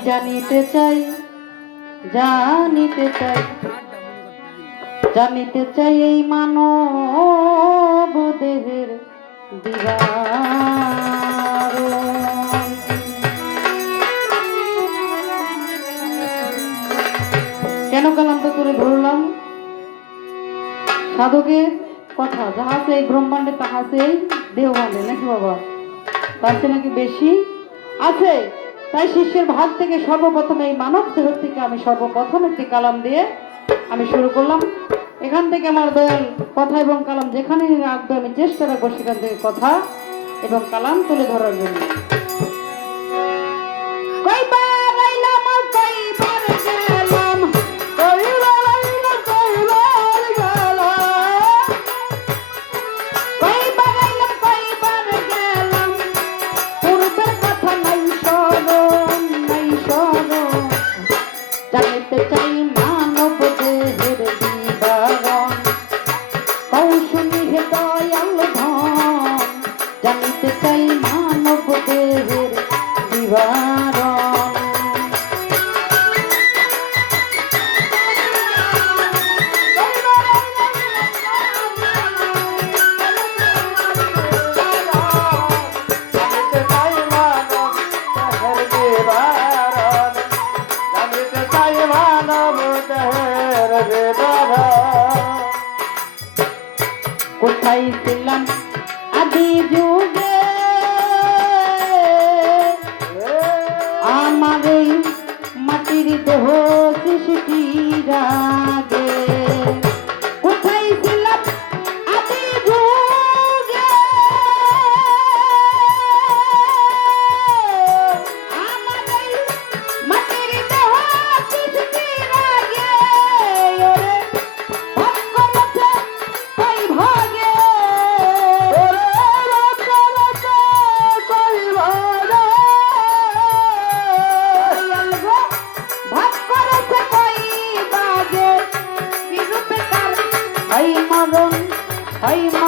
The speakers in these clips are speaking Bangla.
জানিতে চাই জানিতে চাই। জানিতে চাই এই মানব দেহের দিবার কেন কালান্ত করে ধরলাম? সাধকের কথা, যাহা আছে এই ব্রহ্মাণ্ডে, তাহা আছে এই দেহভাণ্ডে, নাকি বাবা? তার নাকি বেশি আছে। তাই শিষ্যের ভাগ থেকে সর্বপ্রথম এই মানব দেহ থেকে আমি সর্বপ্রথম একটি কালাম দিয়ে আমি শুরু করলাম। এখান থেকে আমার দয়াল কথা এবং কালাম যেখানে রাখবে, আমি চেষ্টা রাখব সেখান থেকে কথা এবং কালাম তুলে ধরার জন্য। কোথায় ছিলাম আদি যুগে। আমার মাটির দেহ সৃষ্টির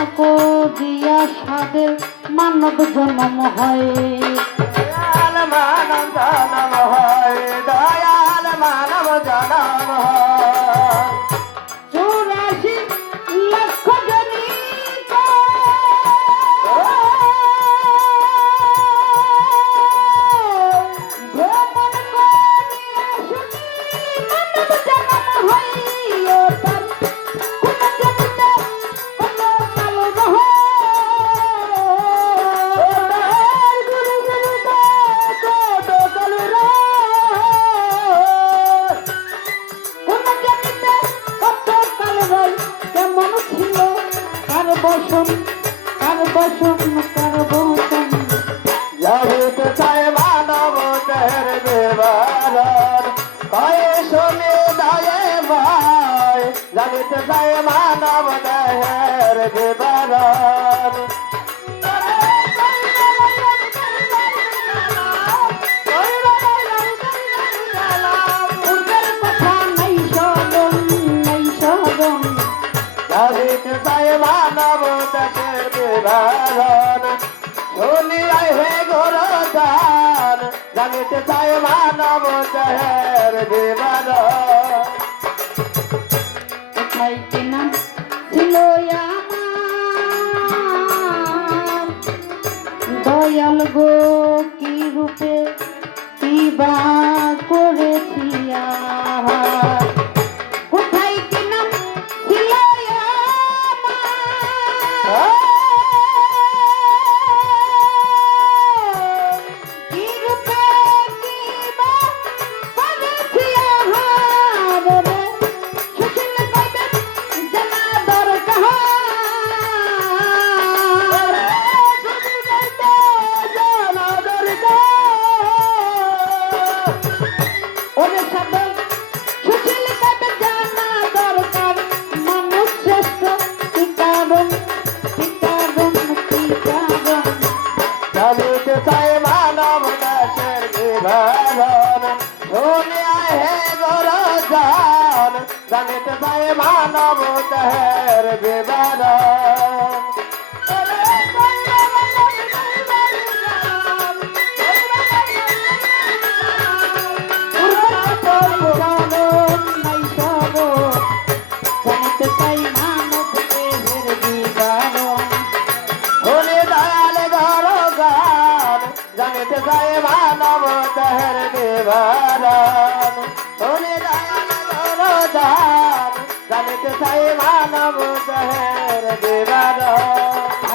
ভ্রমণ কো দিয়া সাদের মানব জনম হয়। বসন কার বসন কার জানিতে চাই মানব দেহের বিবরণ কয়ে শুনি দায়ে ভাই জানিতে চাই মানব দেহের বিবরণ জানিতে চাই মানব মানব দেহের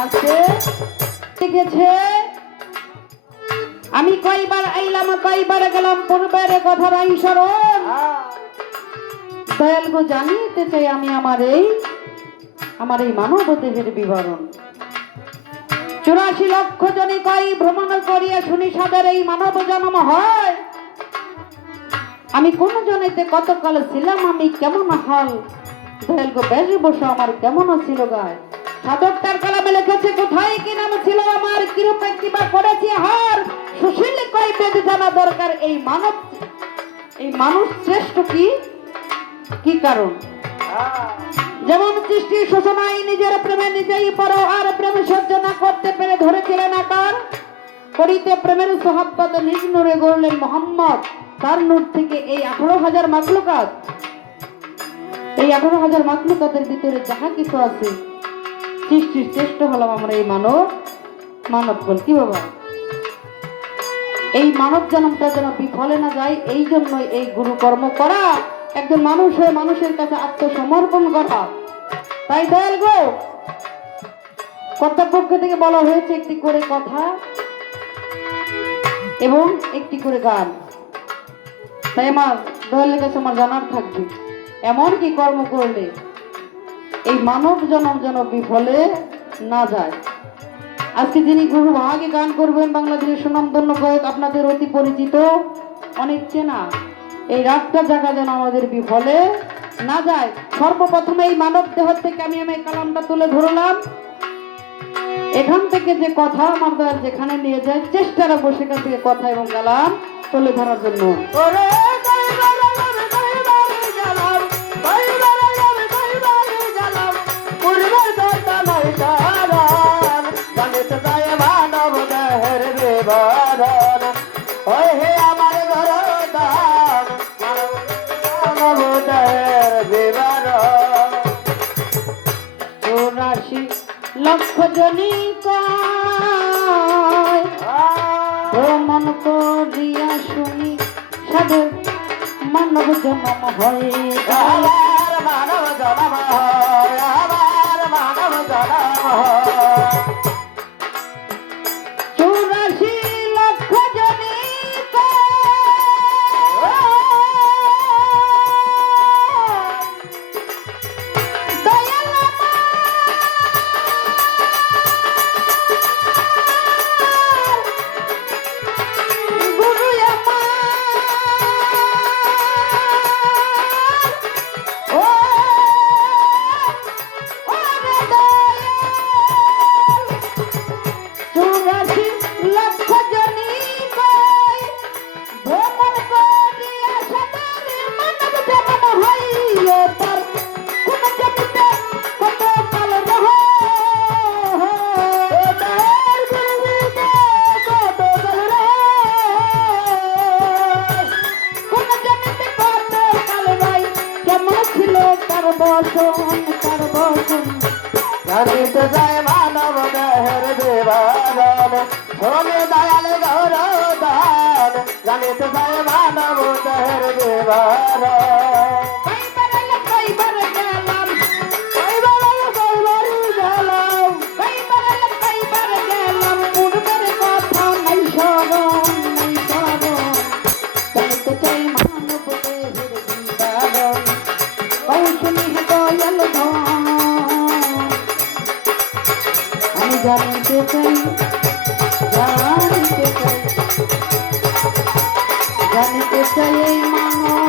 আছে আমি কয়বার আইলাম, কয়বার গেলাম, পূর্বের কথা রাই স্মরণ। দয়াল জানিতে চাই আমি আমার এই আমার এই মানব দেহের বিবরণ। চুরাশি লক্ষ জনে কই ভ্রমণ করিয়া শুনি সাদের এই মানব জন্ম হয়। আমি কোন জনেতে কতকাল ছিলাম, আমি কেমন হল দয়াল বেশ বসে আমার, কেমন ছিল গায়? সাধক কালামে লিখেছে, কোথায় কি নাম ছিল আমার? কিরূপে কিবা করেছি? হার, সুশীল কই বেদ জানা দরকার? এই মানব, এই মানুষ শ্রেষ্ঠ কি? কি কারণ? যেমন সৃষ্টি শোষণায় নিজের প্রেমে নিজেই পড়ো, আর প্রেম সহ্য না করতে পেরে ধরেছিলেন আকার করিতে প্রেমের সোহাব্বত নিজ নূরে গড়লেন মোহাম্মদ। তার নূর থেকে এই আঠারো হাজার মাকলুকাত এই আঠারো হাজার মাকলুকাতের ভিতরে যাহা কিছু আছে, সৃষ্টির শ্রেষ্ঠ হলাম আমরা এই মানব মানব বল কি বাবা? এই মানব জন্মটা যেন বিফলে না যায়, এই জন্য এই গুরু কর্ম করা একজন মানুষ হয়ে মানুষের কাছে আত্মসমর্পণ করা। তাই দয়াল গো কর্তব্য থেকে বলা হয়েছে একটি করে কথা এবং একটি করে গান। তাই আমার দয়ালের কাছে আমার জানার থাকবে। এমন কি কর্ম করলে? এই মানব জনম যেন বিফলে না যায়। আজকে যিনি গুরু ভাগে গান করবেন, বাংলাদেশের সুনামধন্য গায়ক আপনাদের অতি পরিচিত অনেক চেনা, এই রাতটা জায়গা যেন আমাদের বিফলে না যায়। সর্বপ্রথমে এই মানব দেহ থেকে আমি আমি কালামটা তুলে ধরলাম। এখান থেকে যে কথা আমার দয়াল যেখানে নিয়ে যায় চেষ্টা রাখব সেখান থেকে কথা এবং কালাম তুলে ধরার জন্য। জনী মন করিয়া শুনি সাধের মানব জনম হয়। মানব জনম হয় মানব জনম হয়। তার বসন জানিতে যায় মানব দেহের বিবরণ ভূমি দয়াল জানিতে চাই জানিতে চাই জানিতে চাই এই মানব